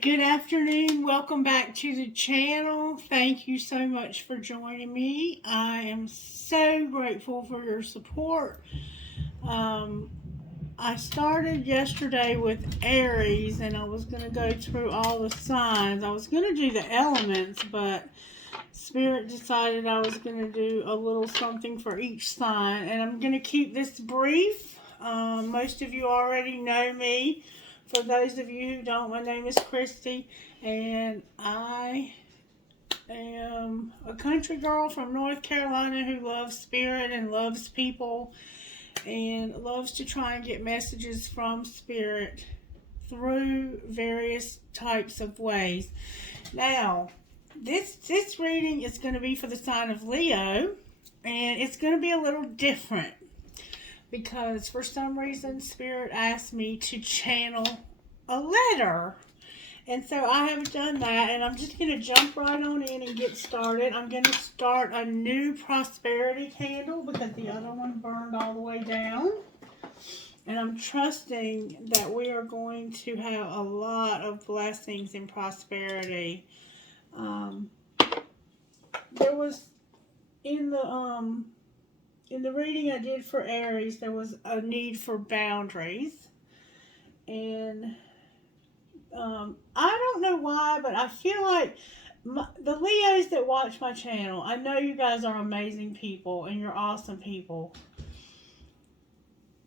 good afternoon. Welcome back to the channel. Thank you so much for joining me. I am so grateful for your support. I started yesterday with Aries, and I was going to go through all the signs. I was going to do the elements, but Spirit decided I was going to do a little something for each sign, and I'm going to keep this brief. Most of you already know me. For those of you who don't, my name is Christie, and I am a country girl from North Carolina who loves Spirit and loves people and loves to try and get messages from Spirit through various types of ways. Now, this reading is going to be for the sign of Leo, and it's going to be a little different because for some reason Spirit asked me to channel a letter. And so I have done that, and I'm just going to jump right on in and get started. I'm going to start a new prosperity candle because the other one burned all the way down. And I'm trusting that we are going to have a lot of blessings and prosperity. There was in the reading I did for Aries, there was a need for boundaries. And I don't know why, but I feel like the Leos that watch my channel, I know you guys are amazing people and you're awesome people.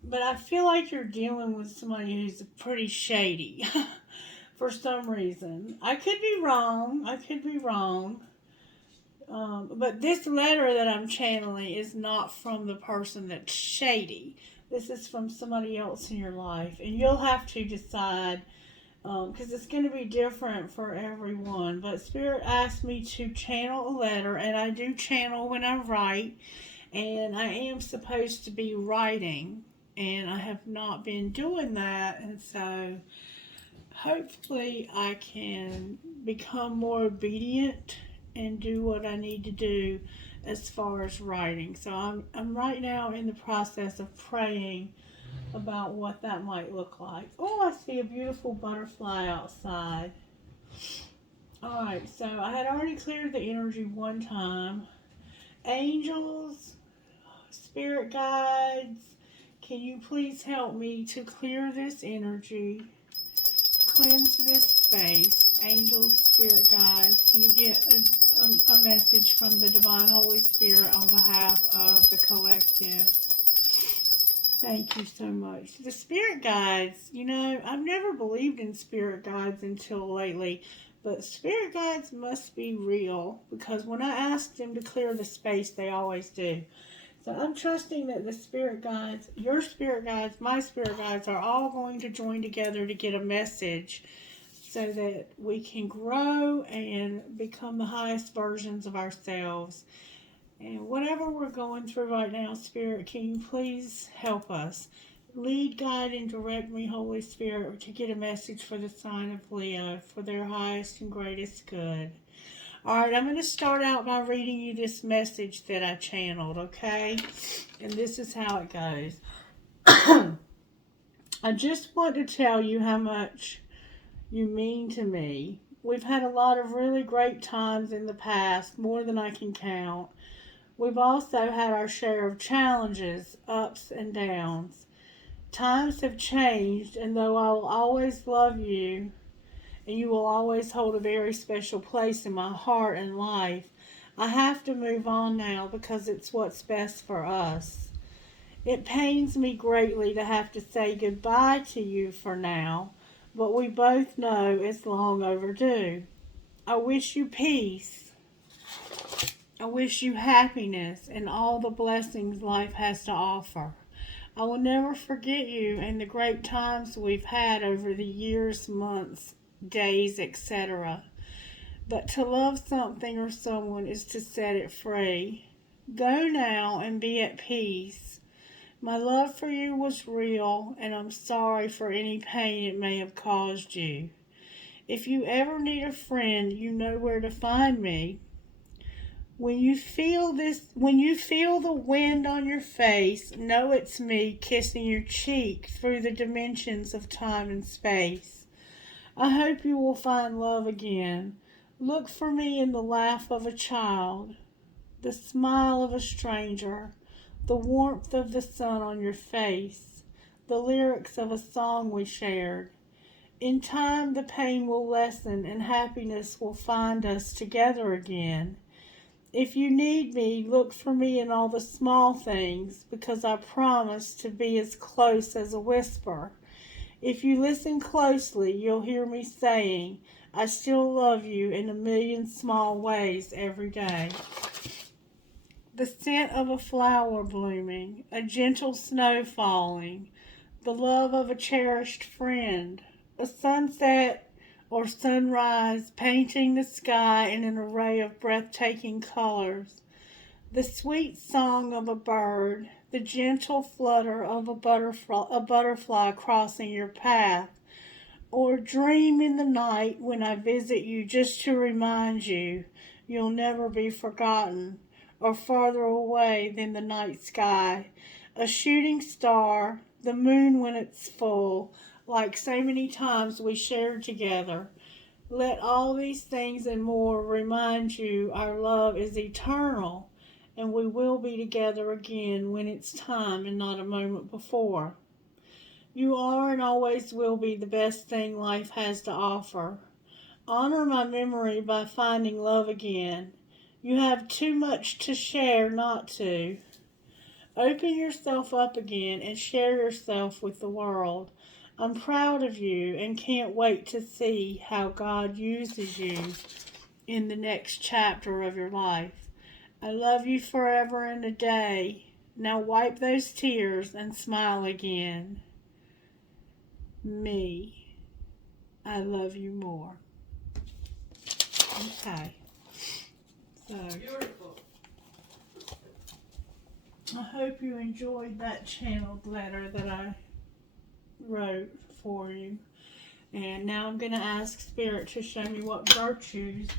But I feel like you're dealing with somebody who's pretty shady for some reason. I could be wrong. But this letter that I'm channeling is not from the person that's shady. This is from somebody else in your life. And you'll have to decide, because it's going to be different for everyone. But Spirit asked me to channel a letter, and I do channel when I write. And I am supposed to be writing, and I have not been doing that. And so hopefully I can become more obedient and do what I need to do as far as writing. So I'm right now in the process of praying about what that might look like. Oh, I see a beautiful butterfly outside. Alright, so I had already cleared the energy one time. Angels, spirit guides, can you please help me to clear this energy? Cleanse this space. Angels, spirit guides, can you get a message from the Divine Holy Spirit on behalf of the collective? Thank you so much. The spirit guides, you know, I've never believed in spirit guides until lately, but spirit guides must be real because when I ask them to clear the space, they always do. So I'm trusting that the spirit guides, your spirit guides, my spirit guides are all going to join together to get a message so that we can grow and become the highest versions of ourselves. And whatever we're going through right now, Spirit, can you please help us? Lead, guide, and direct me, Holy Spirit, to get a message for the sign of Leo for their highest and greatest good. Alright, I'm going to start out by reading you this message that I channeled, okay? And this is how it goes. I just want to tell you how much you mean to me. We've had a lot of really great times in the past, more than I can count. We've also had our share of challenges, ups and downs. Times have changed, and though I will always love you, and you will always hold a very special place in my heart and life, I have to move on now because it's what's best for us. It pains me greatly to have to say goodbye to you for now, but we both know it's long overdue. I wish you peace. I wish you happiness and all the blessings life has to offer. I will never forget you and the great times we've had over the years, months, days, etc. But to love something or someone is to set it free. Go now and be at peace. My love for you was real, and I'm sorry for any pain it may have caused you. If you ever need a friend, you know where to find me. When you feel the wind on your face, know it's me kissing your cheek through the dimensions of time and space. I hope you will find love again. Look for me in the laugh of a child, the smile of a stranger, the warmth of the sun on your face, the lyrics of a song we shared. In time, the pain will lessen and happiness will find us together again. If you need me, look for me in all the small things, because I promise to be as close as a whisper. If you listen closely, you'll hear me saying, I still love you in a million small ways every day. The scent of a flower blooming, a gentle snow falling, the love of a cherished friend, a sunset or sunrise painting the sky in an array of breathtaking colors, the sweet song of a bird, the gentle flutter of a butterfly crossing your path, or dream in the night when I visit you just to remind you you'll never be forgotten, or farther away than the night sky, a shooting star, the moon when it's full, like so many times we shared together. Let all these things and more remind you our love is eternal and we will be together again when it's time and not a moment before. You are and always will be the best thing life has to offer. Honor my memory by finding love again. You have too much to share not to. Open yourself up again and share yourself with the world. I'm proud of you and can't wait to see how God uses you in the next chapter of your life. I love you forever and a day. Now wipe those tears and smile again. Me, I love you more. Okay. So, Beautiful. I hope you enjoyed that channeled letter that I wrote for you. And now I'm going to ask Spirit to show me what virtues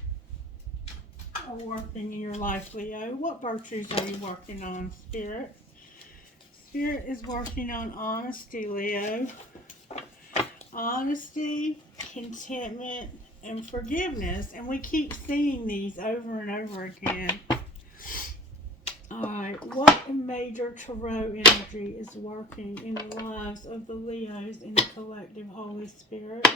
are working in your life, Leo. What virtues are you working on, Spirit? Spirit is working on honesty, Leo. Honesty, contentment, and forgiveness. And we keep seeing these over and over again. Alright, what major tarot energy is working in the lives of the Leos in the collective Holy Spirit?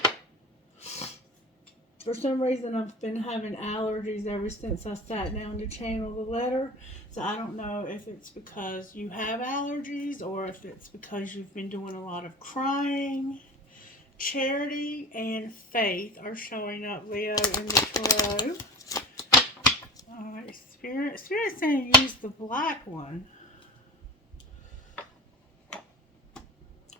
For some reason, I've been having allergies ever since I sat down to channel the letter. So I don't know if it's because you have allergies or if it's because you've been doing a lot of crying. Charity and faith are showing up, Leo, in the tarot. Alright, Spirit's saying use the black one.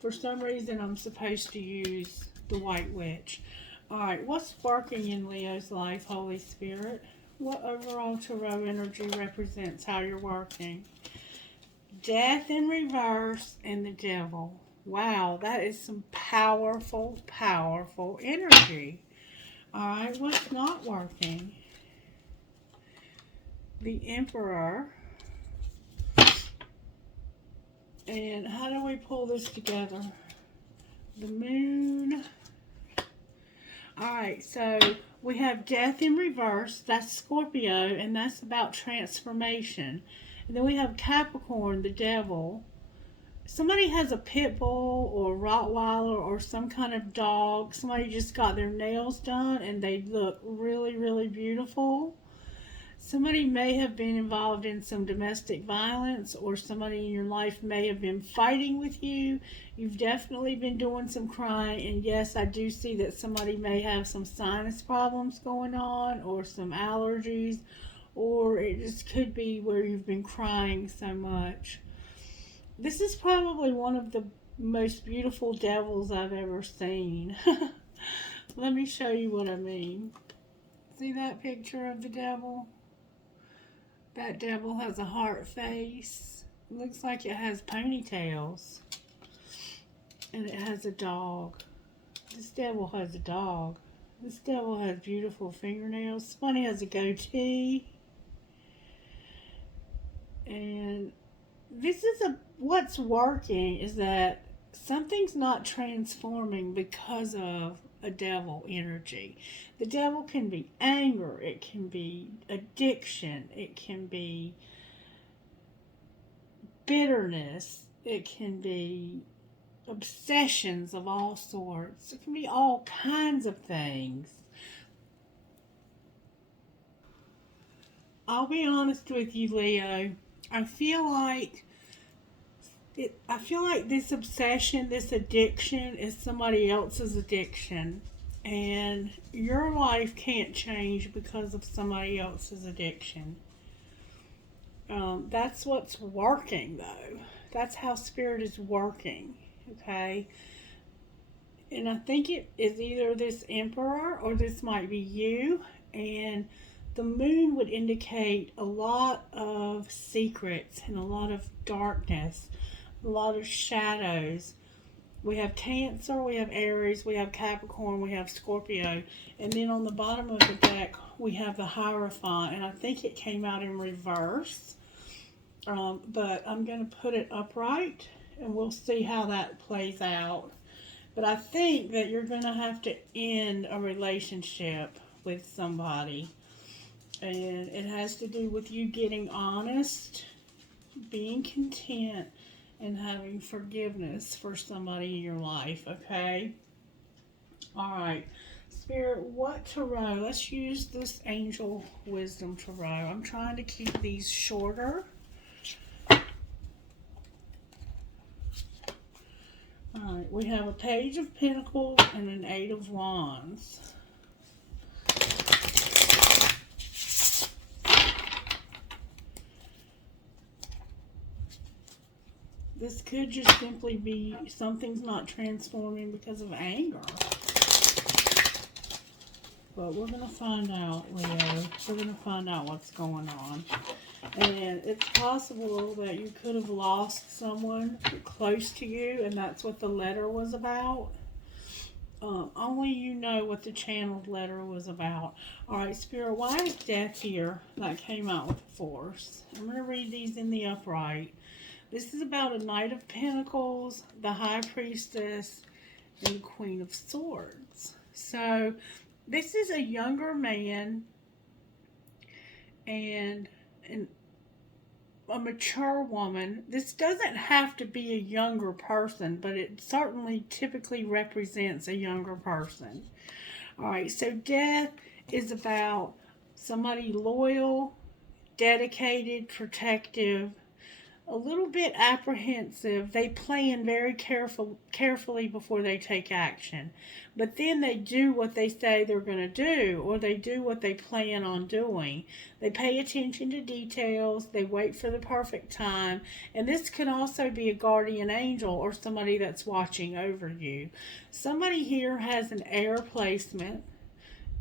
For some reason, I'm supposed to use the White Witch. Alright, what's working in Leo's life, Holy Spirit? What overall tarot energy represents how you're working? Death in reverse and the Devil. Wow, that is some powerful, powerful energy. Alright, what's not working? The Emperor. And how do we pull this together? The Moon. Alright, so we have Death in reverse. That's Scorpio, and that's about transformation. And then we have Capricorn, the Devil. Somebody has a pit bull or Rottweiler or some kind of dog. Somebody just got their nails done and they look really, really beautiful. Somebody may have been involved in some domestic violence, or somebody in your life may have been fighting with you. You've definitely been doing some crying, and yes, I do see that somebody may have some sinus problems going on or some allergies, or it just could be where you've been crying so much. This is probably one of the most beautiful devils I've ever seen. Let me show you what I mean. See that picture of the devil? That devil has a heart face. It looks like it has ponytails. And it has a dog. This devil has a dog. This devil has beautiful fingernails. Somebody has a goatee. And this is what's working is that something's not transforming because of a devil energy. The devil can be anger, it can be addiction, it can be bitterness, it can be obsessions of all sorts, it can be all kinds of things. I'll be honest with you, Leo. I feel like I feel like this obsession, this addiction is somebody else's addiction. And your life can't change because of somebody else's addiction. That's what's working, though. That's how spirit is working, okay? And I think it is either this emperor or this might be you. And the moon would indicate a lot of secrets and a lot of darkness, a lot of shadows. We have Cancer, we have Aries, we have Capricorn, we have Scorpio. And then on the bottom of the deck, we have the Hierophant. And I think it came out in reverse. But I'm going to put it upright and we'll see how that plays out. But I think that you're going to have to end a relationship with somebody. And it has to do with you getting honest, being content, and having forgiveness for somebody in your life, okay? Alright, Spirit, what tarot? Let's use this Angel Wisdom tarot. I'm trying to keep these shorter. Alright, we have a Page of Pentacles and an Eight of Wands. This could just simply be something's not transforming because of anger. But we're going to find out, Leo. We're going to find out what's going on. And it's possible that you could have lost someone close to you, and that's what the letter was about. Only you know what the channeled letter was about. Alright, Spirit, why is Death here? That came out with force. I'm going to read these in the upright. This is about a Knight of Pentacles, the High Priestess, and the Queen of Swords. So, this is a younger man and a mature woman. This doesn't have to be a younger person, but it certainly typically represents a younger person. Alright, so Death is about somebody loyal, dedicated, protective, a little bit apprehensive. They plan very carefully before they take action. But then they do what they say they're going to do, or they do what they plan on doing. They pay attention to details. They wait for the perfect time. And this can also be a guardian angel or somebody that's watching over you. Somebody here has an air placement.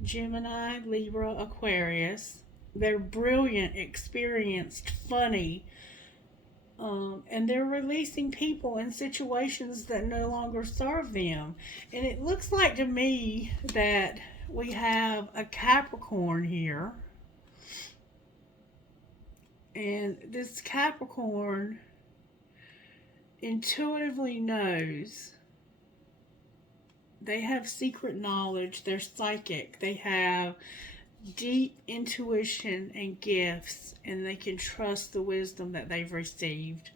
Gemini, Libra, Aquarius. They're brilliant, experienced, funny. And they're releasing people in situations that no longer serve them. And it looks like to me that we have a Capricorn here. And this Capricorn intuitively knows. They have secret knowledge. They're psychic. They have deep intuition and gifts, and they can trust the wisdom that they've received.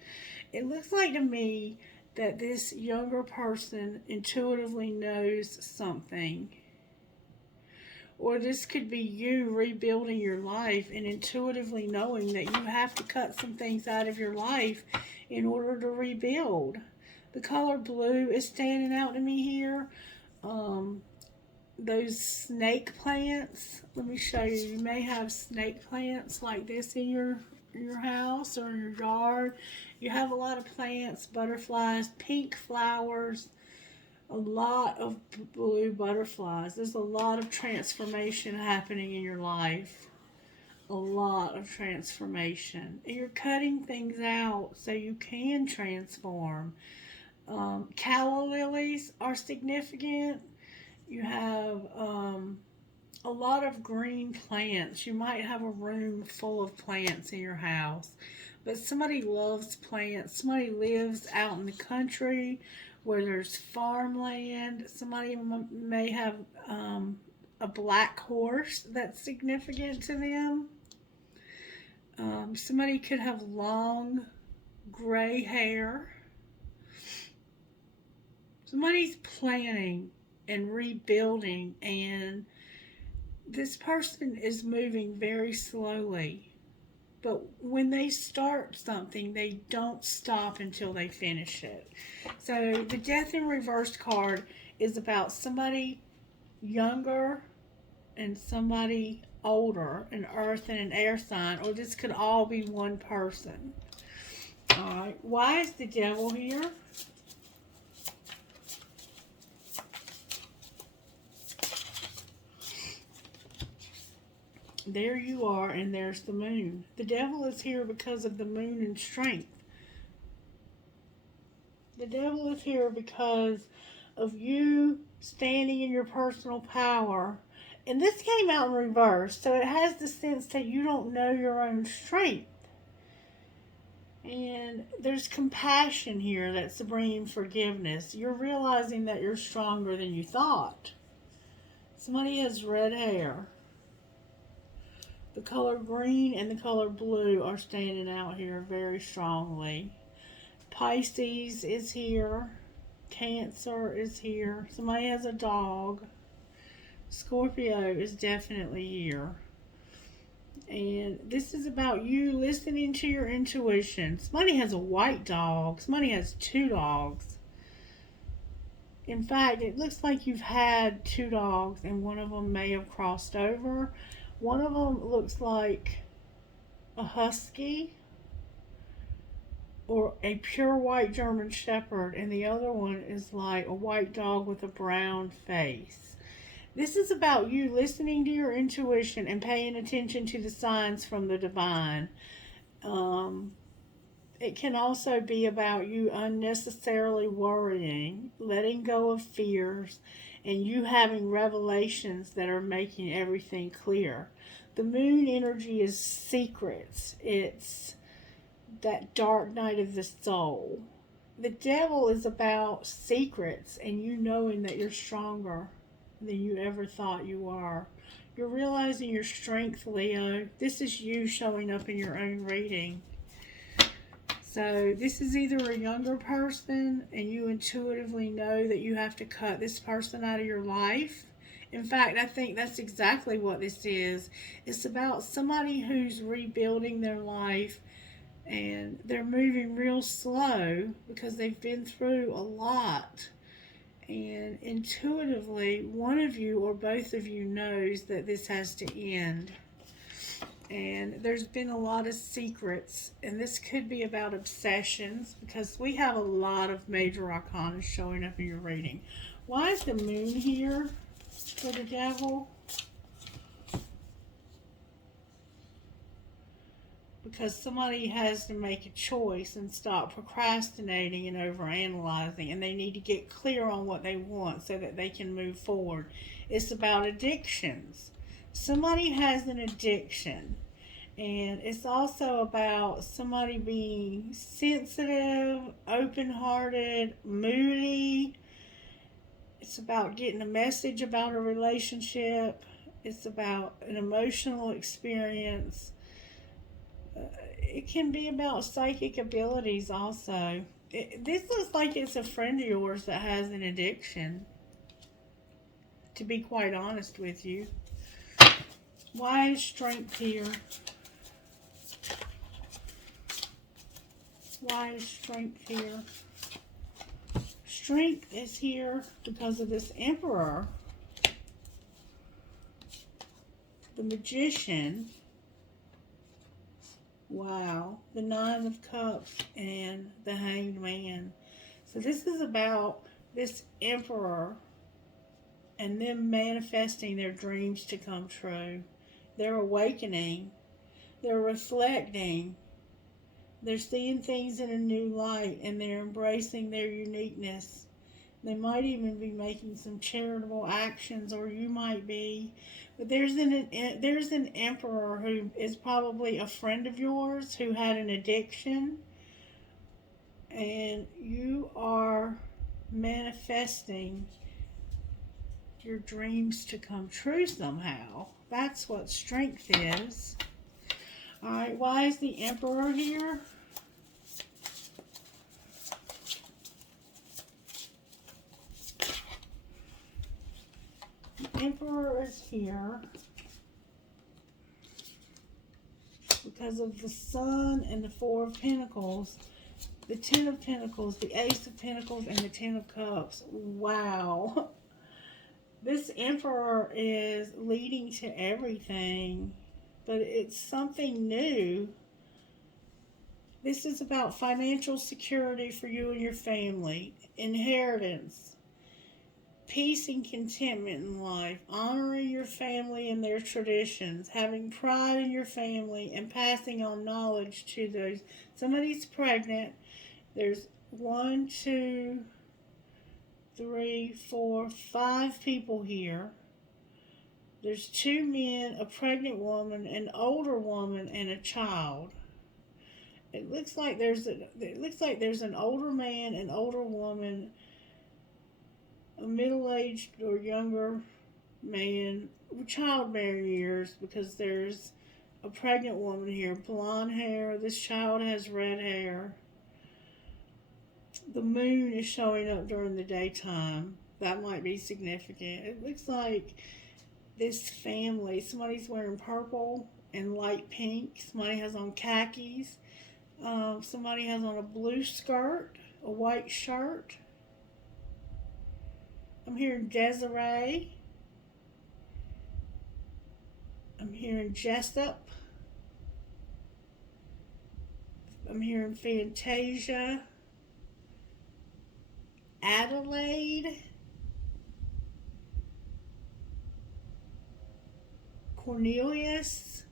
It looks like to me that this younger person intuitively knows something, or this could be you rebuilding your life and intuitively knowing that you have to cut some things out of your life in order to rebuild. The color blue is standing out to me here. Those snake plants, let me show you. You may have snake plants like this in your house or in your yard. You have a lot of plants, butterflies, pink flowers, a lot of blue butterflies. There's a lot of transformation happening in your life. A lot of transformation. And you're cutting things out so you can transform. Calla lilies are significant. You have a lot of green plants. You might have a room full of plants in your house. But somebody loves plants. Somebody lives out in the country where there's farmland. Somebody may have a black horse that's significant to them. Somebody could have long gray hair. Somebody's planning and rebuilding, and this person is moving very slowly. But when they start something, they don't stop until they finish it. So the Death in Reverse card is about somebody younger and somebody older, an earth and an air sign, or this could all be one person. All right, why is the Devil here? There you are, and there's the Moon. The Devil is here because of the Moon and strength. The Devil is here because of you standing in your personal power. And this came out in reverse, so it has the sense that you don't know your own strength. And there's compassion here that's bringing forgiveness. You're realizing that you're stronger than you thought. Somebody has red hair. The color green and the color blue are standing out here very strongly. Pisces is here. Cancer is here. Somebody has a dog. Scorpio is definitely here. And this is about you listening to your intuition. Somebody has a white dog. Somebody has two dogs. In fact, it looks like you've had two dogs and one of them may have crossed over. One of them looks like a husky or a pure white German Shepherd, and the other one is like a white dog with a brown face. This is about you listening to your intuition and paying attention to the signs from the divine. It can also be about you unnecessarily worrying, letting go of fears, and you having revelations that are making everything clear. The Moon energy is secrets. It's that dark night of the soul. The Devil is about secrets and you knowing that you're stronger than you ever thought you are. You're realizing your strength, Leo. This is you showing up in your own reading. So this is either a younger person and you intuitively know that you have to cut this person out of your life. In fact, I think that's exactly what this is. It's about somebody who's rebuilding their life and they're moving real slow because they've been through a lot. And intuitively, one of you or both of you knows that this has to end. And there's been a lot of secrets, and this could be about obsessions because we have a lot of major arcana showing up in your reading. Why is the Moon here for the Devil? Because somebody has to make a choice and stop procrastinating and overanalyzing, and they need to get clear on what they want so that they can move forward. It's about addictions. Somebody has an addiction, and it's also about somebody being sensitive, open-hearted, moody. It's about getting a message about a relationship. It's about an emotional experience. It can be about psychic abilities also. This looks like it's a friend of yours that has an addiction, to be quite honest with you. Why is strength here? Why is strength here? Strength is here because of this Emperor, the Magician. Wow, the Nine of Cups and the Hanged Man. So this is about this Emperor and them manifesting their dreams to come true. They're awakening. They're reflecting. They're seeing things in a new light and they're embracing their uniqueness. They might even be making some charitable actions, or you might be. But there's an emperor who is probably a friend of yours who had an addiction. And you are manifesting your dreams to come true somehow. That's what strength is. Alright, why is the Emperor here? The Emperor is here because of the Sun and the Four of Pentacles, the Ten of Pentacles, the Ace of Pentacles, and the Ten of Cups. Wow. This Emperor is leading to everything, but it's something new. This is about financial security for you and your family, inheritance, peace and contentment in life, honoring your family and their traditions, having pride in your family, and passing on knowledge to those. Somebody's pregnant. There's 1, 2, 3, 4, 5 people here. There's 2 men, a pregnant woman, an older woman, and a child. It looks like there's an older man, an older woman, a middle-aged or younger man, childbearing years, because there's a pregnant woman here, blonde hair. This child has red hair. The moon is showing up during the daytime. That might be significant. It looks like this family, somebody's wearing purple and light pink. Somebody has on khakis. Somebody has on a blue skirt, a white shirt. I'm hearing Desiree. I'm hearing Jessup. I'm hearing Fantasia. Adelaide, Cornelius.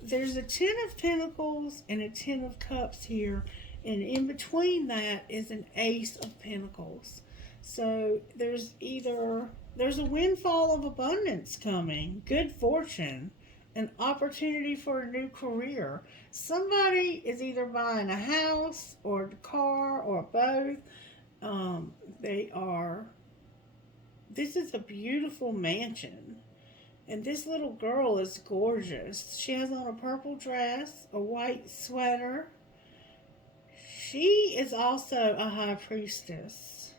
There's a Ten of Pentacles and a Ten of Cups here, and in between that is an Ace of Pentacles. So there's a windfall of abundance coming, good fortune, an opportunity for a new career. Somebody is either buying a house or a car or both. This is a beautiful mansion. And this little girl is gorgeous. She has on a purple dress, a white sweater. She is also a high priestess.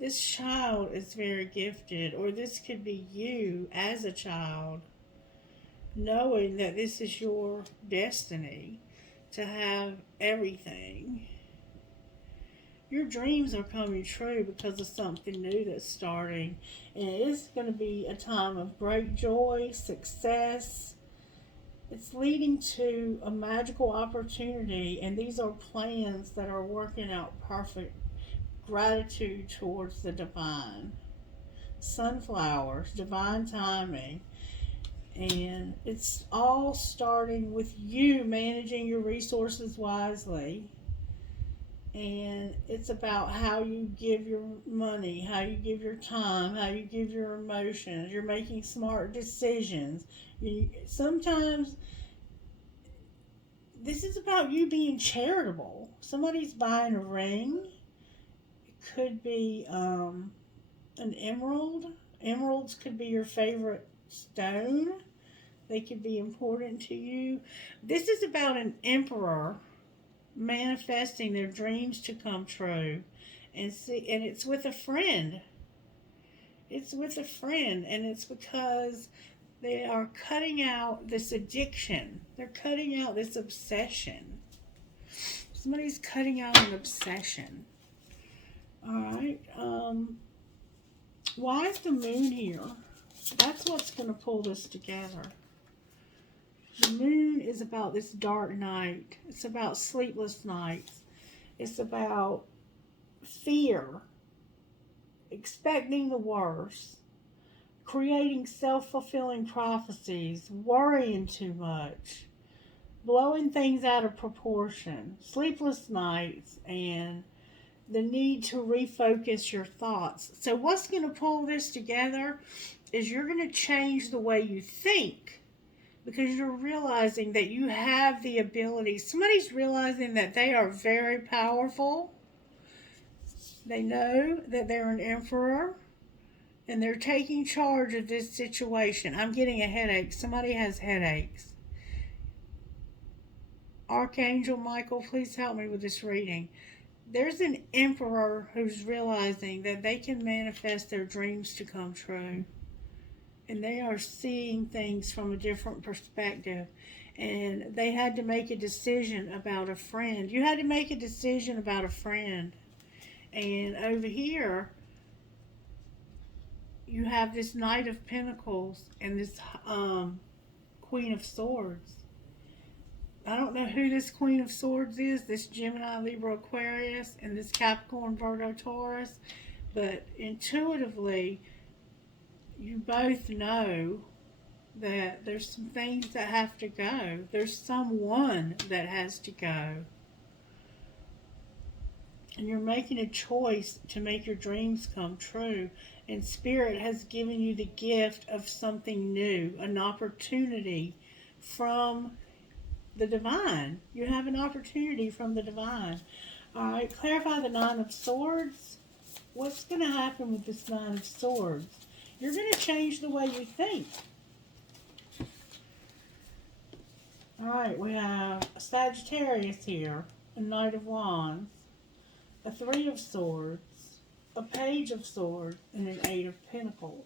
This child is very gifted, or this could be you as a child, knowing that this is your destiny to have everything. Your dreams are coming true because of something new that's starting. And it is going to be a time of great joy, success. It's leading to a magical opportunity. And these are plans that are working out perfect. Gratitude towards the divine. Sunflowers, divine timing. And it's all starting with you managing your resources wisely. And it's about how you give your money, how you give your time, how you give your emotions. You're making smart decisions. Sometimes this is about you being charitable. Somebody's buying a ring. It could be an emerald. Emeralds could be your favorite stone. They could be important to you. This is about an emperor manifesting their dreams to come true. And it's with a friend. It's with a friend, and it's because they are cutting out this addiction. They're cutting out this obsession. Somebody's cutting out an obsession. Alright. Why is the moon here? That's what's going to pull this together. The moon is about this dark night. It's about sleepless nights. It's about fear, expecting the worst, creating self-fulfilling prophecies, worrying too much, blowing things out of proportion, sleepless nights, and the need to refocus your thoughts. So what's going to pull this together is you're going to change the way you think, because you're realizing that you have the ability. Somebody's realizing that they are very powerful. They know that they're an emperor and they're taking charge of this situation. I'm getting a headache. Somebody has headaches. Archangel Michael, please help me with this reading. There's an emperor who's realizing that they can manifest their dreams to come true. And they are seeing things from a different perspective. And they had to make a decision about a friend. You had to make a decision about a friend. And over here, you have this Knight of Pentacles and this Queen of Swords. I don't know who this Queen of Swords is, this Gemini, Libra, Aquarius, and this Capricorn, Virgo, Taurus. But intuitively, you both know that there's some things that have to go. There's someone that has to go. And you're making a choice to make your dreams come true. And Spirit has given you the gift of something new, an opportunity from the divine. You have an opportunity from the divine. All right, clarify the Nine of Swords. What's going to happen with this Nine of Swords? You're going to change the way you think. All right, we have a Sagittarius here, a Knight of Wands, a Three of Swords, a Page of Swords, and an Eight of Pentacles.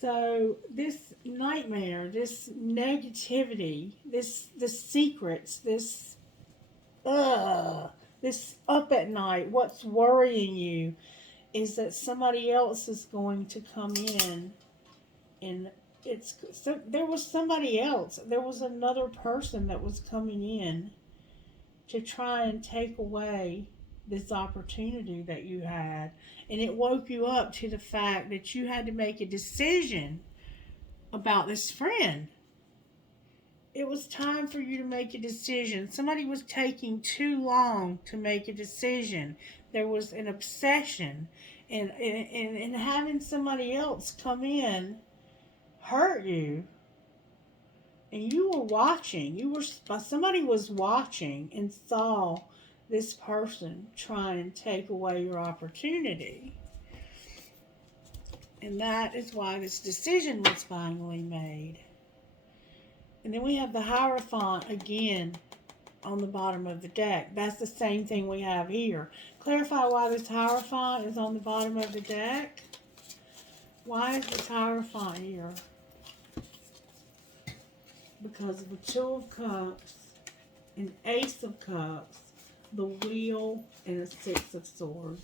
So this nightmare, this negativity, this secrets, this up at night, what's worrying you is that somebody else is going to come in, and there was somebody else. There was another person that was coming in to try and take away this opportunity that you had. And it woke you up to the fact that you had to make a decision about this friend. It was time for you to make a decision. Somebody was taking too long to make a decision. There was an obsession. And having somebody else come in hurt you. And you were watching. Somebody was watching and saw this person try and take away your opportunity. And that is why this decision was finally made. And then we have the Hierophant again on the bottom of the deck. That's the same thing we have here. Clarify why this Hierophant is on the bottom of the deck. Why is this Hierophant here? Because of the Two of Cups, an Ace of Cups, the Wheel, and a Six of Swords.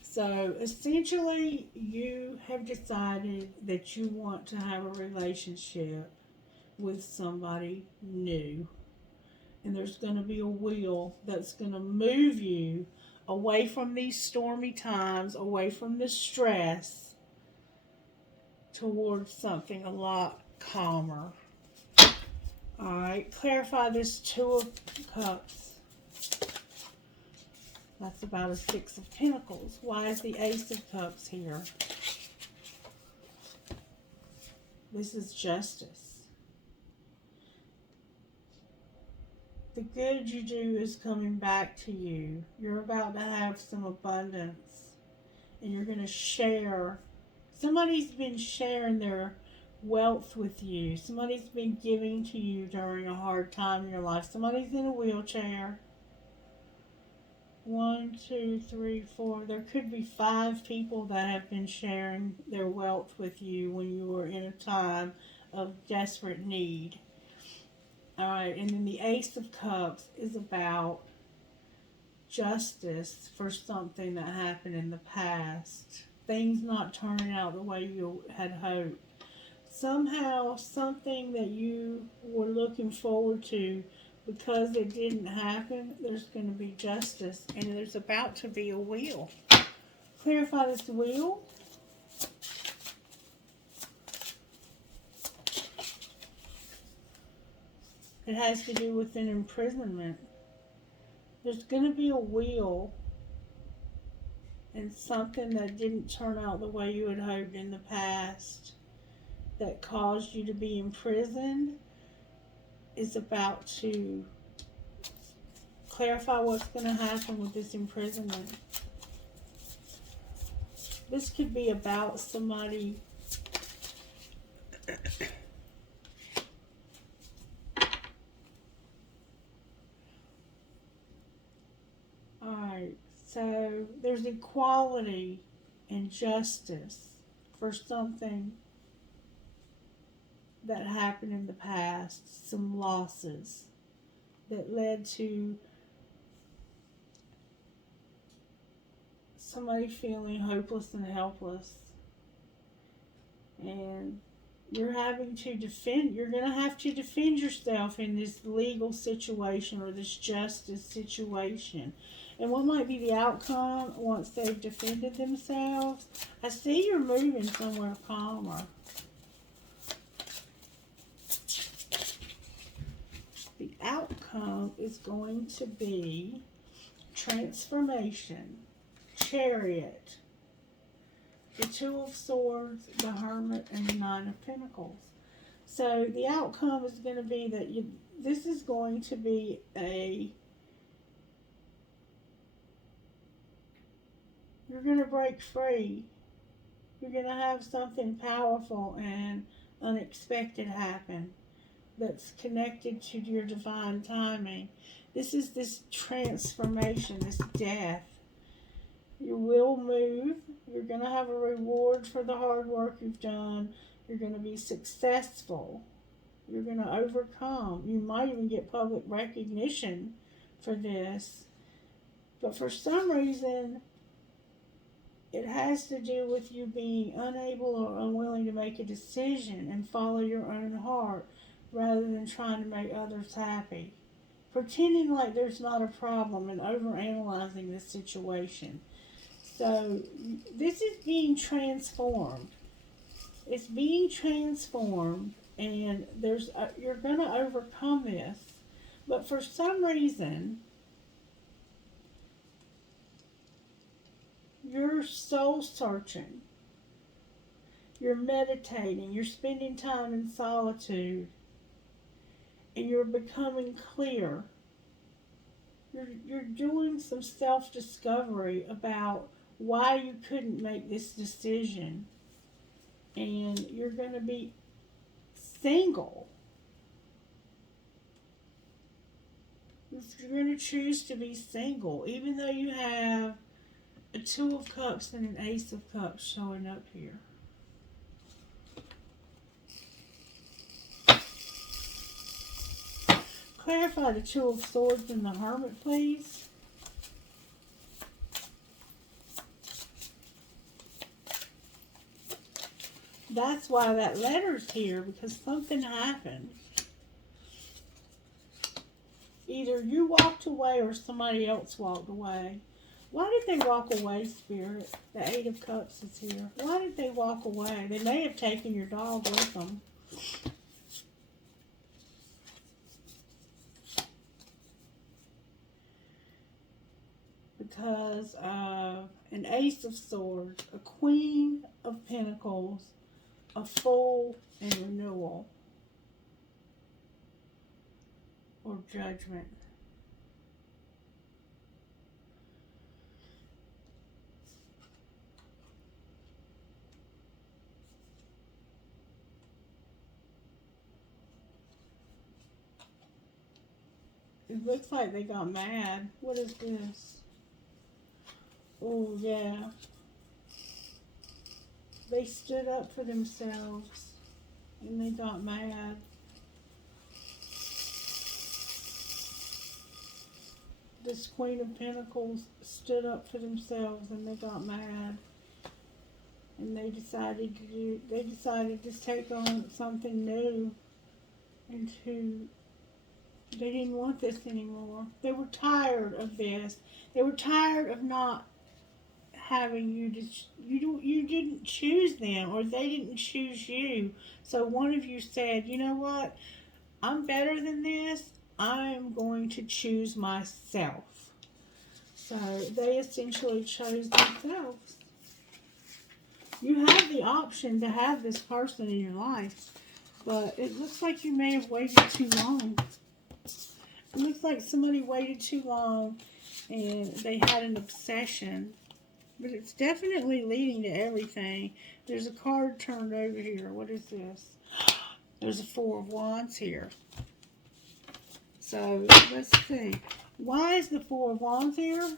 So essentially, you have decided that you want to have a relationship with somebody new. And there's going to be a wheel that's going to move you away from these stormy times, away from the stress, towards something a lot calmer. Alright, clarify this Two of Cups. That's about a Six of Pentacles. Why is the Ace of Cups here? This is justice. The good you do is coming back to you. You're about to have some abundance. And you're going to share. Somebody's been sharing their wealth with you. Somebody's been giving to you during a hard time in your life. Somebody's in a wheelchair. 1, 2, 3, 4. There could be 5 people that have been sharing their wealth with you when you were in a time of desperate need. Alright, and then the Ace of Cups is about justice for something that happened in the past. Things not turning out the way you had hoped. Somehow, something that you were looking forward to, because it didn't happen, there's going to be justice, and there's about to be a wheel. Clarify this wheel. It has to do with an imprisonment. There's going to be a wheel, and something that didn't turn out the way you had hoped in the past, that caused you to be imprisoned, is about to clarify what's going to happen with this imprisonment. This could be about somebody. Alright, so there's equality and justice for something that happened in the past, some losses that led to somebody feeling hopeless and helpless. And you're going to have to defend yourself in this legal situation or this justice situation. And what might be the outcome once they've defended themselves? I see you're moving somewhere calmer. The outcome is going to be transformation, Chariot, the Two of Swords, the Hermit, and the Nine of Pentacles. So the outcome is going to be that this is going to be you're going to break free. You're going to have something powerful and unexpected happen that's connected to your divine timing. This is this transformation, this death. You will move. You're going to have a reward for the hard work you've done. You're going to be successful. You're going to overcome. You might even get public recognition for this. But for some reason, it has to do with you being unable or unwilling to make a decision and follow your own heart rather than trying to make others happy. Pretending like there's not a problem and overanalyzing the situation. So this is being transformed. It's being transformed, and you're going to overcome this. But for some reason, you're soul searching. You're meditating. You're spending time in solitude. And you're becoming clear. You're doing some self-discovery about why you couldn't make this decision. And you're going to be single. You're going to choose to be single, even though you have a Two of Cups and an Ace of Cups showing up here. Clarify the Two of Swords and the Hermit, please. That's why that letter's here, because something happened. Either you walked away or somebody else walked away. Why did they walk away, Spirit? The Eight of Cups is here. Why did they walk away? They may have taken your dog with them. Because of an Ace of Swords, a Queen of Pentacles, a Fool, and Renewal. Or Judgment. It looks like they got mad. What is this? Oh, yeah. They stood up for themselves and they got mad. This Queen of Pentacles stood up for themselves and they got mad. And they decided to take on something new and they didn't want this anymore. They were tired of this. They were tired of not having you didn't choose them, or they didn't choose you. So one of you said, you know what? I'm better than this. I'm going to choose myself. So they essentially chose themselves. You have the option to have this person in your life, but it looks like you may have waited too long. It looks like somebody waited too long and they had an obsession But it's definitely leading to everything. There's a card turned over here. What is this? There's a Four of Wands here. So, let's see. Why is the Four of Wands here?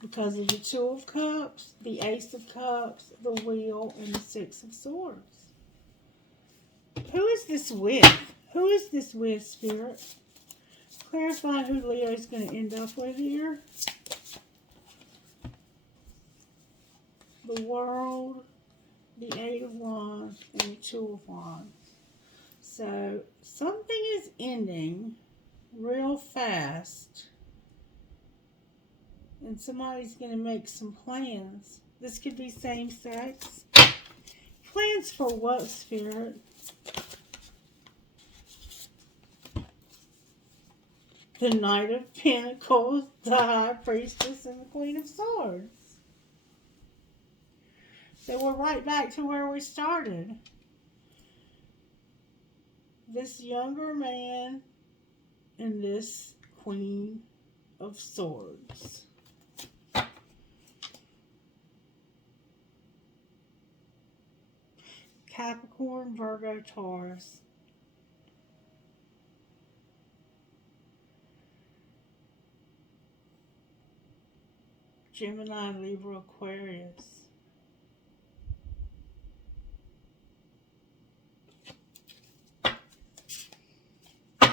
Because of the Two of Cups, the Ace of Cups, the Wheel, and the Six of Swords. Who is this with? Who is this with, Spirit? Clarify who Leo's going to end up with here. The World, the Eight of Wands, and the Two of Wands. So, something is ending real fast. And somebody's going to make some plans. This could be same sex. Plans for what, Spirit? The Knight of Pentacles, the High Priestess, and the Queen of Swords. So we're right back to where we started. This younger man and this Queen of Swords. Capricorn, Virgo, Taurus. Gemini, Libra, Aquarius.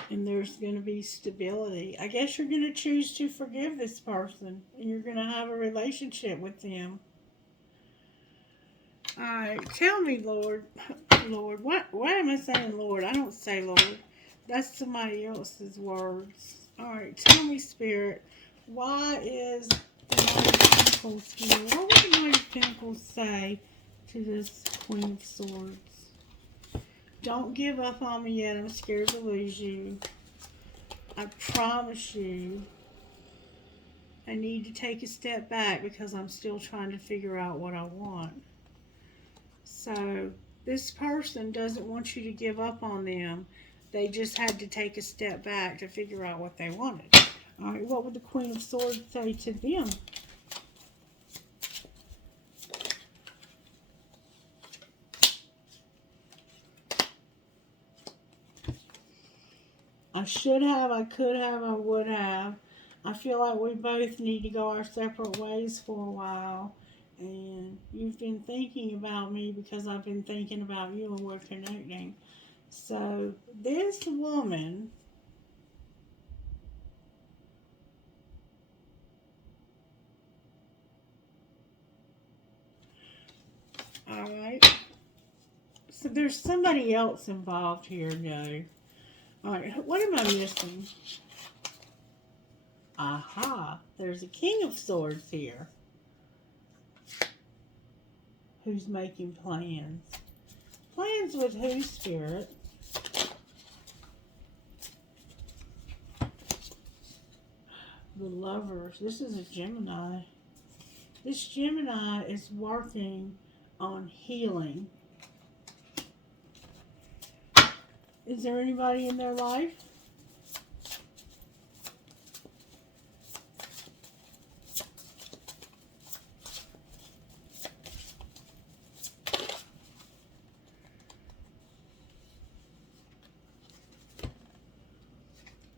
And there's going to be stability. I guess you're going to choose to forgive this person. And you're going to have a relationship with them. Alright, tell me, Lord. Lord, what am I saying, Lord? I don't say Lord. That's somebody else's words. Alright, tell me, Spirit. Why is the Knight of Pentacles here? What would the Knight of Pentacles say to this Queen of Swords? Don't give up on me yet. I'm scared to lose you. I promise you. I need to take a step back because I'm still trying to figure out what I want. So, this person doesn't want you to give up on them. They just had to take a step back to figure out what they wanted. Alright, what would the Queen of Swords say to them? I should have, I could have, I would have. I feel like we both need to go our separate ways for a while. And you've been thinking about me because I've been thinking about you and we're connecting. So, this woman alright. So there's somebody else involved here, no. Alright, what am I missing? Aha, there's a King of Swords here. Who's making plans? Plans with who, Spirit? The Lovers. This is a Gemini. This Gemini is working on healing. Is there anybody in their life?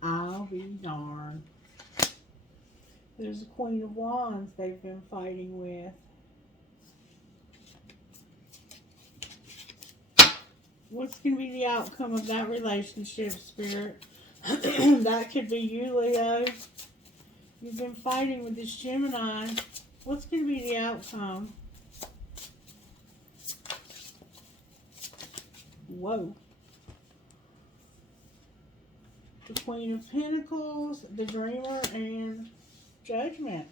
I'll be darned. There's a Queen of Wands they've been fighting with. What's going to be the outcome of that relationship, Spirit? That could be you, Leo. You've been fighting with this Gemini. What's going to be the outcome? Whoa. The Queen of Pentacles, the Dreamer, and Judgment.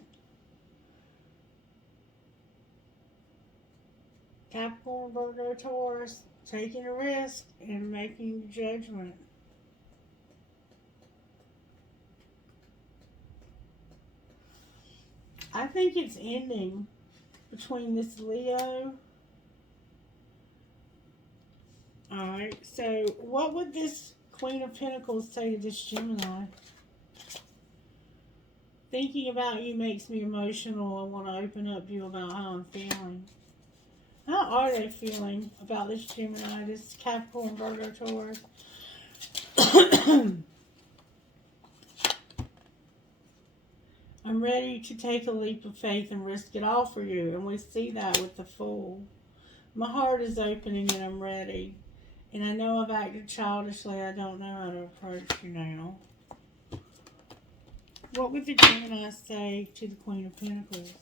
Capricorn, Virgo, Taurus, taking a risk and making judgment. I think it's ending between this Leo. Alright, so what would this Queen of Pentacles say to this Gemini? Thinking about you makes me emotional. I want to open up to you about how I'm feeling. How are they feeling about this Gemini, this Capricorn, Virgo, Taurus? I'm ready to take a leap of faith and risk it all for you. And we see that with the Fool. My heart is opening and I'm ready. And I know I've acted childishly. I don't know how to approach you now. What would the Gemini say to the Queen of Pentacles?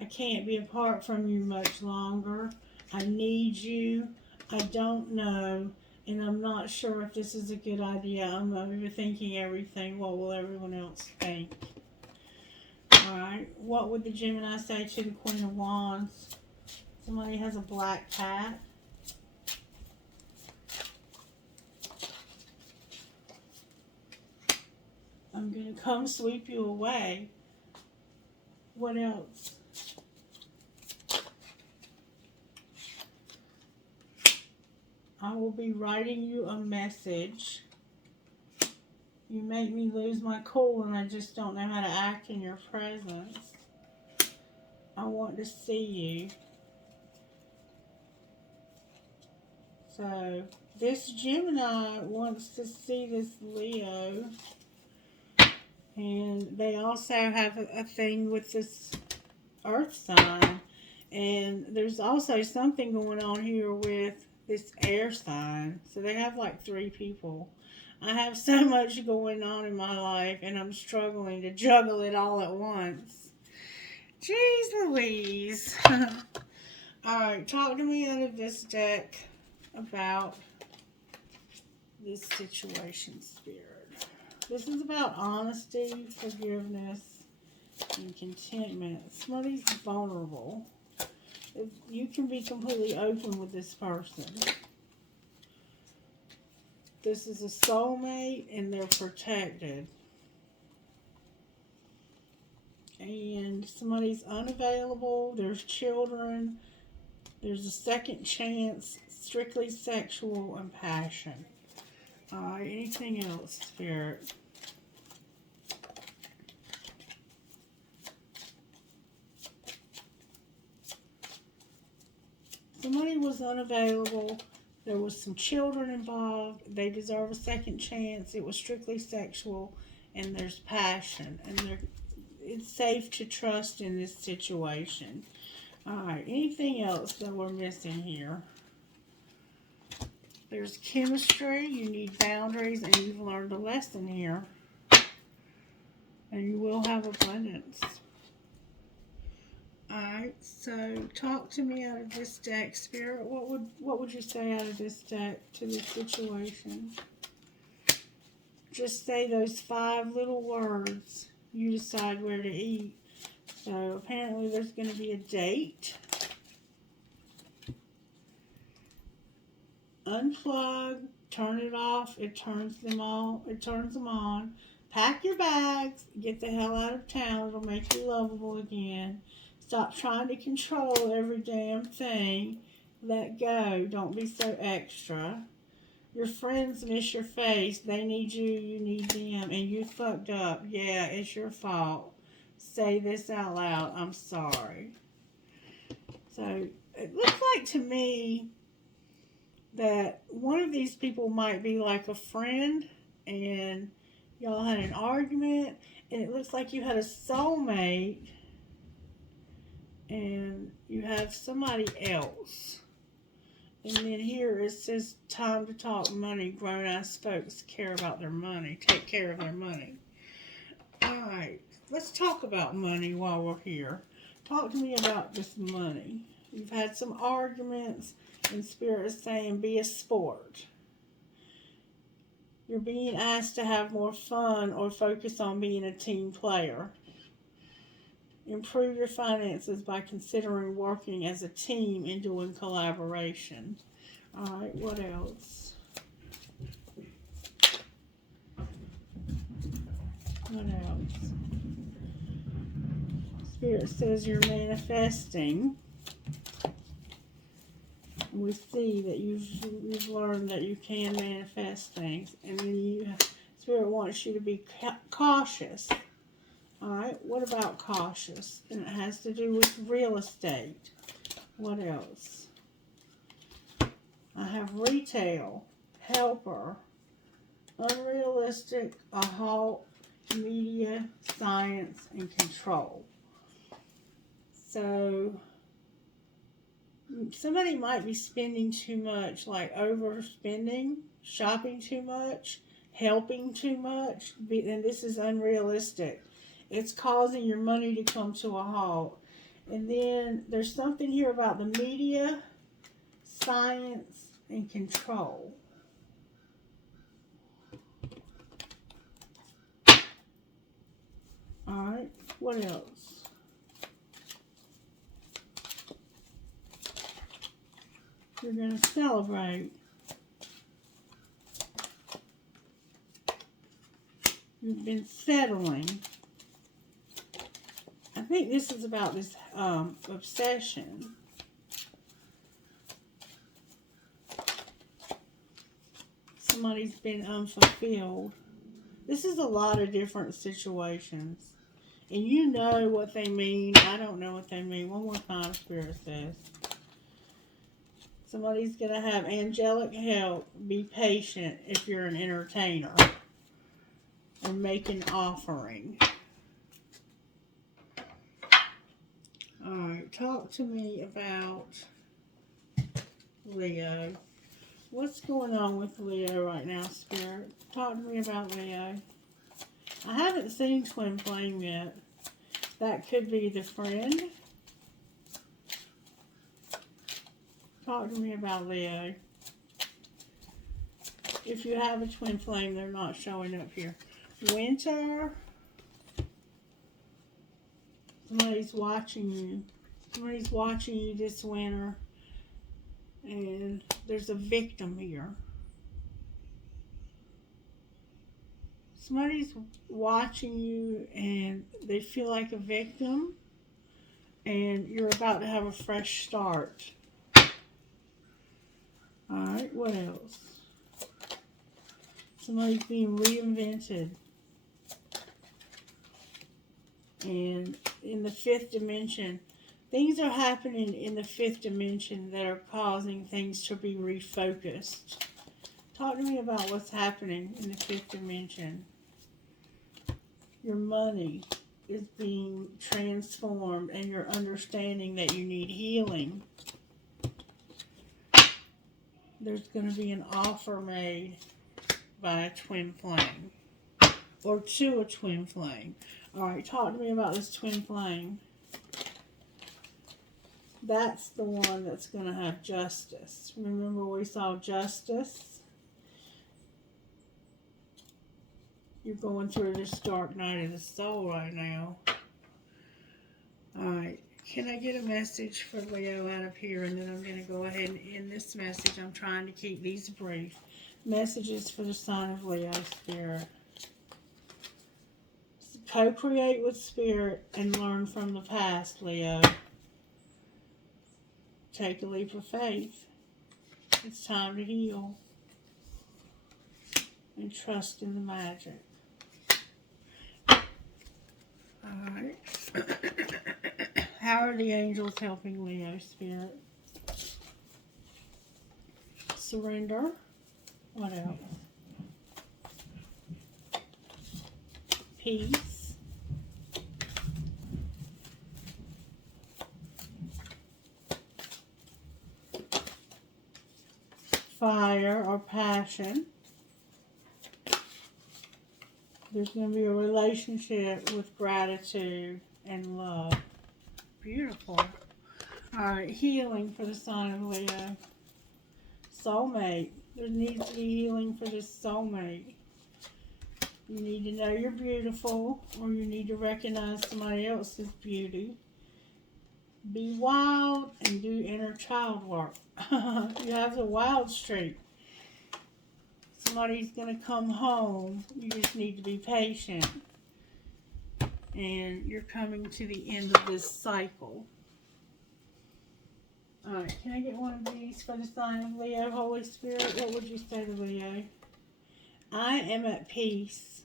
I can't be apart from you much longer. I need you. I don't know. And I'm not sure if this is a good idea. I'm overthinking everything. What will everyone else think? Alright. What would the Gemini say to the Queen of Wands? Somebody has a black cat. I'm going to come sweep you away. What else? I will be writing you a message. You make me lose my cool and I just don't know how to act in your presence. I want to see you. So, this Gemini wants to see this Leo. And they also have a thing with this Earth sign. And there's also something going on here with this air sign. So they have like 3 people. I have so much going on in my life and I'm struggling to juggle it all at once. Jeez Louise. Alright, talk to me out of this deck about this situation, Spirit. This is about honesty, forgiveness, and contentment. Somebody's vulnerable. You can be completely open with this person. This is a soulmate and they're protected. And somebody's unavailable. There's children. There's a second chance. Strictly sexual and passion. Alright, anything else, Spirit? Somebody was unavailable. There was some children involved. They deserve a second chance. It was strictly sexual. And there's passion. And it's safe to trust in this situation. Alright, anything else that we're missing here? There's chemistry. You need boundaries. And you've learned a lesson here. And you will have abundance. Alright, so talk to me out of this deck, Spirit. What would you say out of this deck to this situation? Just say those 5 little words. You decide where to eat. So apparently there's going to be a date. Unplug, turn it off, it turns them on. Pack your bags, get the hell out of town. It'll make you lovable again. Stop trying to control every damn thing. Let go. Don't be so extra. Your friends miss your face. They need you. You need them. And you fucked up. Yeah, it's your fault. Say this out loud. I'm sorry. So, it looks like to me that one of these people might be like a friend. And y'all had an argument. And it looks like you had a soulmate. And you have somebody else. And then here it says, time to talk money. Grown-ass folks care about their money. Take care of their money. Alright, let's talk about money while we're here. Talk to me about this money. You've had some arguments, and Spirit is saying, be a sport. You're being asked to have more fun or focus on being a team player. Improve your finances by considering working as a team and doing collaboration. Alright, what else? What else? Spirit says you're manifesting And we see that you've learned that you can manifest things. And then Spirit wants you to be cautious. Alright, what about cautious? And it has to do with real estate. What else? I have retail, helper, unrealistic, a halt, media, science, and control. So, somebody might be spending too much, like overspending, shopping too much, helping too much, and this is unrealistic. It's causing your money to come to a halt. And then there's something here about the media, science, and control. Alright, what else? You're going to celebrate. You've been settling. I think this is about this obsession. Somebody's been unfulfilled. This is a lot of different situations. And you know what they mean. I don't know what they mean. One more time, Spirit says. Somebody's going to have angelic help. Be patient if you're an entertainer. And make an offering. Alright, talk to me about Leo. What's going on with Leo right now, Spirit? Talk to me about Leo. I haven't seen Twin Flame yet. That could be the friend. Talk to me about Leo. If you have a Twin Flame, they're not showing up here. Winter. Somebody's watching you. Somebody's watching you this winter. And there's a victim here. Somebody's watching you and they feel like a victim. And you're about to have a fresh start. Alright, what else? Somebody's being reinvented. And in the fifth dimension, things are happening in the fifth dimension that are causing things to be refocused. Talk to me about what's happening in the fifth dimension. Your money is being transformed and you're understanding that you need healing. There's going to be an offer made by a twin flame. Or to a twin flame. Alright, talk to me about this twin flame. That's the one that's going to have justice. Remember we saw justice? You're going through this dark night of the soul right now. Alright, can I get a message for Leo out of here? And then I'm going to go ahead and end this message. I'm trying to keep these brief. Messages for the sign of Leo, Spirit. Co-create with Spirit and learn from the past, Leo. Take a leap of faith. It's time to heal. And trust in the magic. Alright. How are the angels helping Leo, Spirit? Surrender. What else? Peace. Fire or passion. There's going to be a relationship with gratitude and love. Beautiful. Alright, healing for the sign of Leo. Soulmate. There needs to be healing for this soulmate. You need to know you're beautiful, or you need to recognize somebody else's beauty. Be wild and do inner child work. You have the wild streak. Somebody's going to come home. You just need to be patient. And you're coming to the end of this cycle. Alright, can I get one of these for the sign of Leo, Holy Spirit? What would you say to Leo? I am at peace.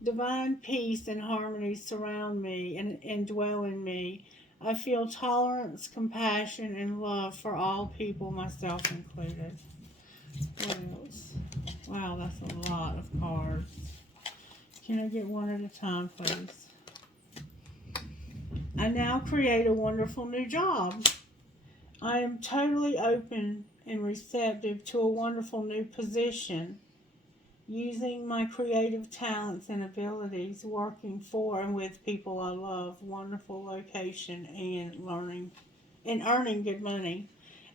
Divine peace and harmony surround me and dwell in me. I feel tolerance, compassion, and love for all people, myself included. What else? Wow, that's a lot of cards. Can I get one at a time, please? I now create a wonderful new job. I am totally open and receptive to a wonderful new position, using my creative talents and abilities, working for and with people I love, wonderful location, and earning good money.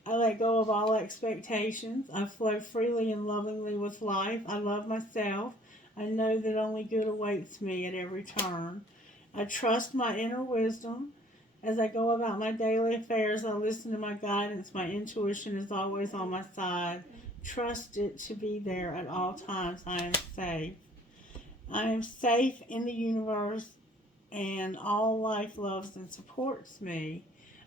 I let go of all expectations. I flow freely and lovingly with life. I love myself. I know that only good awaits me at every turn. I trust my inner wisdom. As I go about my daily affairs, I listen to my guidance. My intuition is always on my side. Trust it to be there at all times. I am safe. I am safe in the universe, and all life loves and supports me.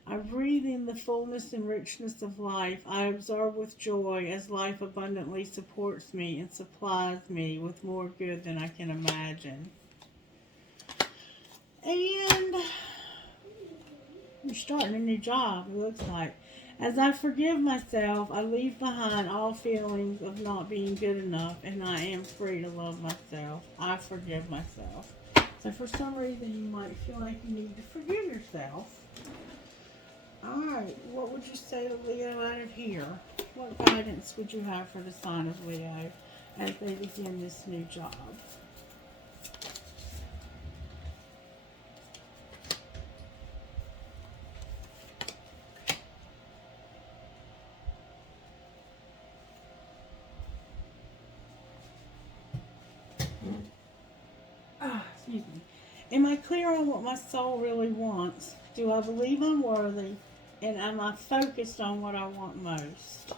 I breathe in the fullness and richness of life. I absorb with joy as life abundantly supports me and supplies me with more good than I can imagine. And you're starting a new job, it looks like. As I forgive myself, I leave behind all feelings of not being good enough, and I am free to love myself. I forgive myself. So for some reason, you might feel like you need to forgive yourself. Alright, what would you say to Leo out of here? What guidance would you have for the sign of Leo as they begin this new job? Excuse me. Am I clear on what my soul really wants? Do I believe I'm worthy? And am I focused on what I want most?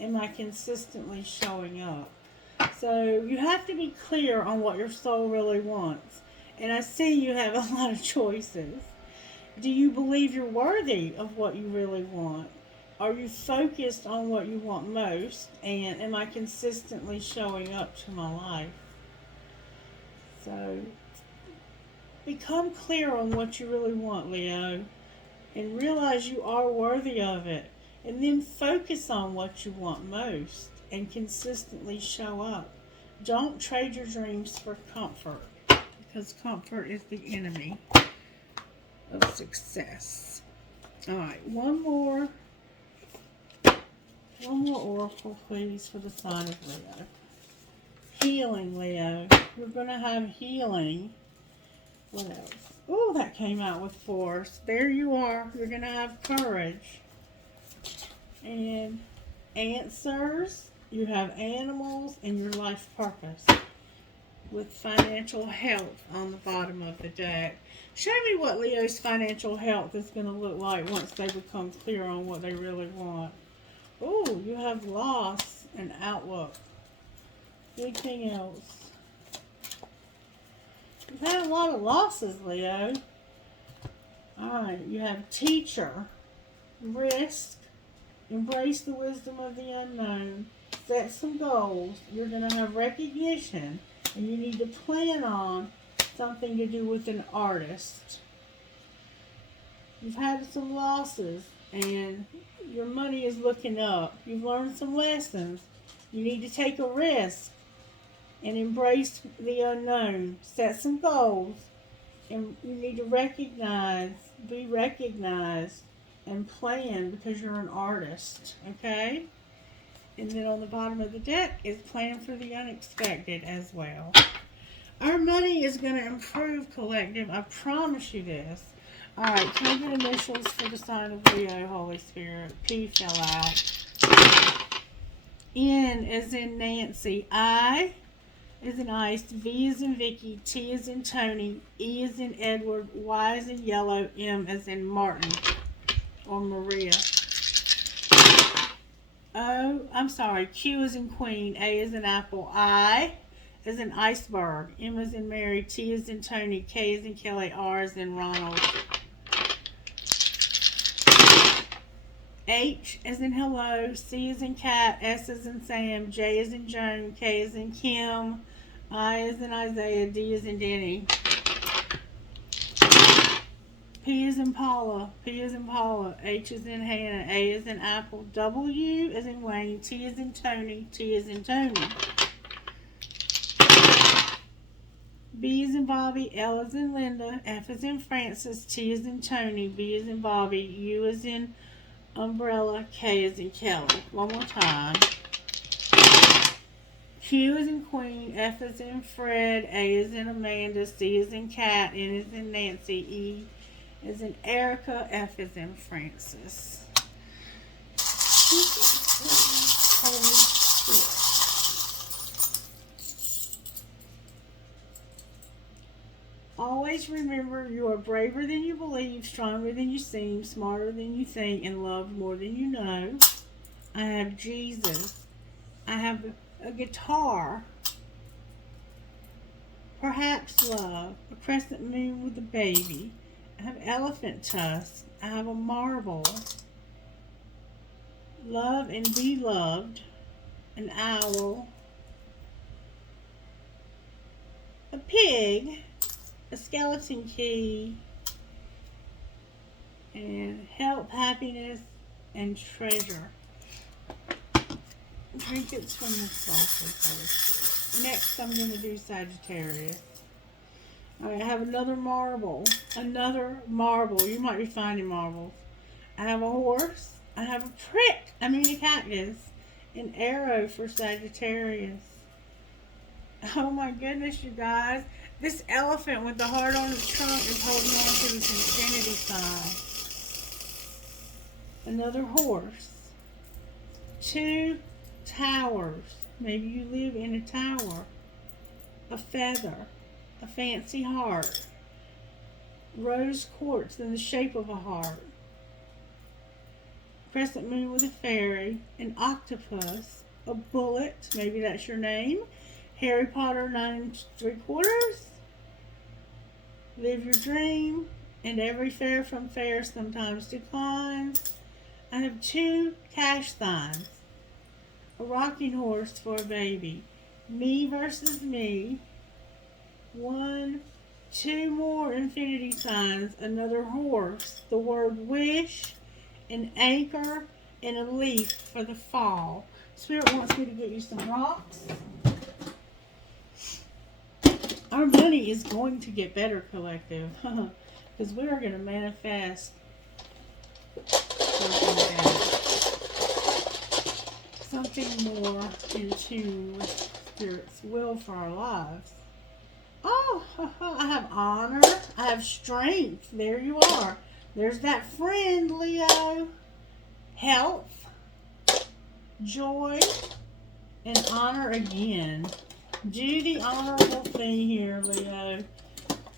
Am I consistently showing up? So you have to be clear on what your soul really wants. And I see you have a lot of choices. Do you believe you're worthy of what you really want? Are you focused on what you want most? And am I consistently showing up to my life? So become clear on what you really want, Leo, and realize you are worthy of it. And then focus on what you want most and consistently show up. Don't trade your dreams for comfort, because comfort is the enemy of success. Alright, one more oracle, please, for the sign of Leo. Healing, Leo. You're going to have healing. What else? Oh, that came out with force. There you are. You're going to have courage. And answers. You have animals and your life purpose. With financial health on the bottom of the deck. Show me what Leo's financial health is going to look like once they become clear on what they really want. Oh, you have loss and outlook. Anything else? You've had a lot of losses, Leo. Alright, you have teacher, risk, embrace the wisdom of the unknown, set some goals. You're going to have recognition, and you need to plan on something to do with an artist. You've had some losses, and your money is looking up. You've learned some lessons. You need to take a risk and embrace the unknown. Set some goals, and you need to be recognized, and plan, because you're an artist, okay? And then on the bottom of the deck is plan for the unexpected as well. Our money is going to improve, collective. I promise you this. Alright, can I get initials for the sign of Leo, Holy Spirit? P fell out. N as in Nancy. I is in ice. V is in Vicky. T is in Tony. E is in Edward. Y is in yellow. M as in Martin or Maria. Q is in Queen. A is in Apple. I is in Iceberg. M is in Mary. T is in Tony. K is in Kelly. R is in Ronald. H as in hello, C as in cat, S as in Sam, J as in Joan, K as in Kim, I as in Isaiah, D as in Denny. P as in Paula, P as in Paula, H as in Hannah, A as in Apple, W as in Wayne, T as in Tony, T as in Tony. B as in Bobby, L as in Linda, F as in Francis, T as in Tony, B as in Bobby, U as in Umbrella, K as in Kelly. One more time. Q as in Queen, F as in Fred, A as in Amanda, C as in Cat, N as in Nancy, E as in Erica, F as in Francis. Holy Spirit. Always remember you are braver than you believe, stronger than you seem, smarter than you think, and loved more than you know. I have Jesus. I have a guitar. Perhaps love. A crescent moon with a baby. I have elephant tusks. I have a marble. Love and be loved. An owl. A pig. A skeleton key, and health, happiness, and treasure. Trinkets from the soul. Next, I'm going to do Sagittarius. All right, I have another marble. Another marble. You might be finding marbles. I have a horse. I have a cactus. An arrow for Sagittarius. Oh my goodness, you guys. This elephant with the heart on its trunk is holding on to this infinity sign. Another horse. 2 towers. Maybe you live in a tower. A feather. A fancy heart. Rose quartz in the shape of a heart. Crescent moon with a fairy. An octopus. A bullet. Maybe that's your name. Harry Potter 9 3/4. Live your dream, and every fare from fair sometimes declines. I have 2 cash signs. A rocking horse for a baby. Me versus me. 1, 2 more infinity signs. Another horse. The word wish, an anchor, and a leaf for the fall. Spirit wants me to get you some rocks. Our money is going to get better, collective, because we are going to manifest something more into Spirit's will for our lives. Oh, I have honor. I have strength. There you are. There's that friend, Leo. Health, joy, and honor again. Do the honorable thing here, Leo.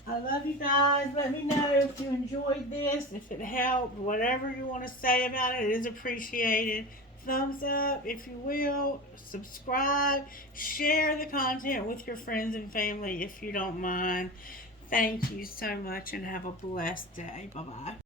I love you guys. Let me know if you enjoyed this, if it helped, whatever you want to say about it. It is appreciated. Thumbs up if you will. Subscribe. Share the content with your friends and family if you don't mind. Thank you so much and have a blessed day. Bye-bye.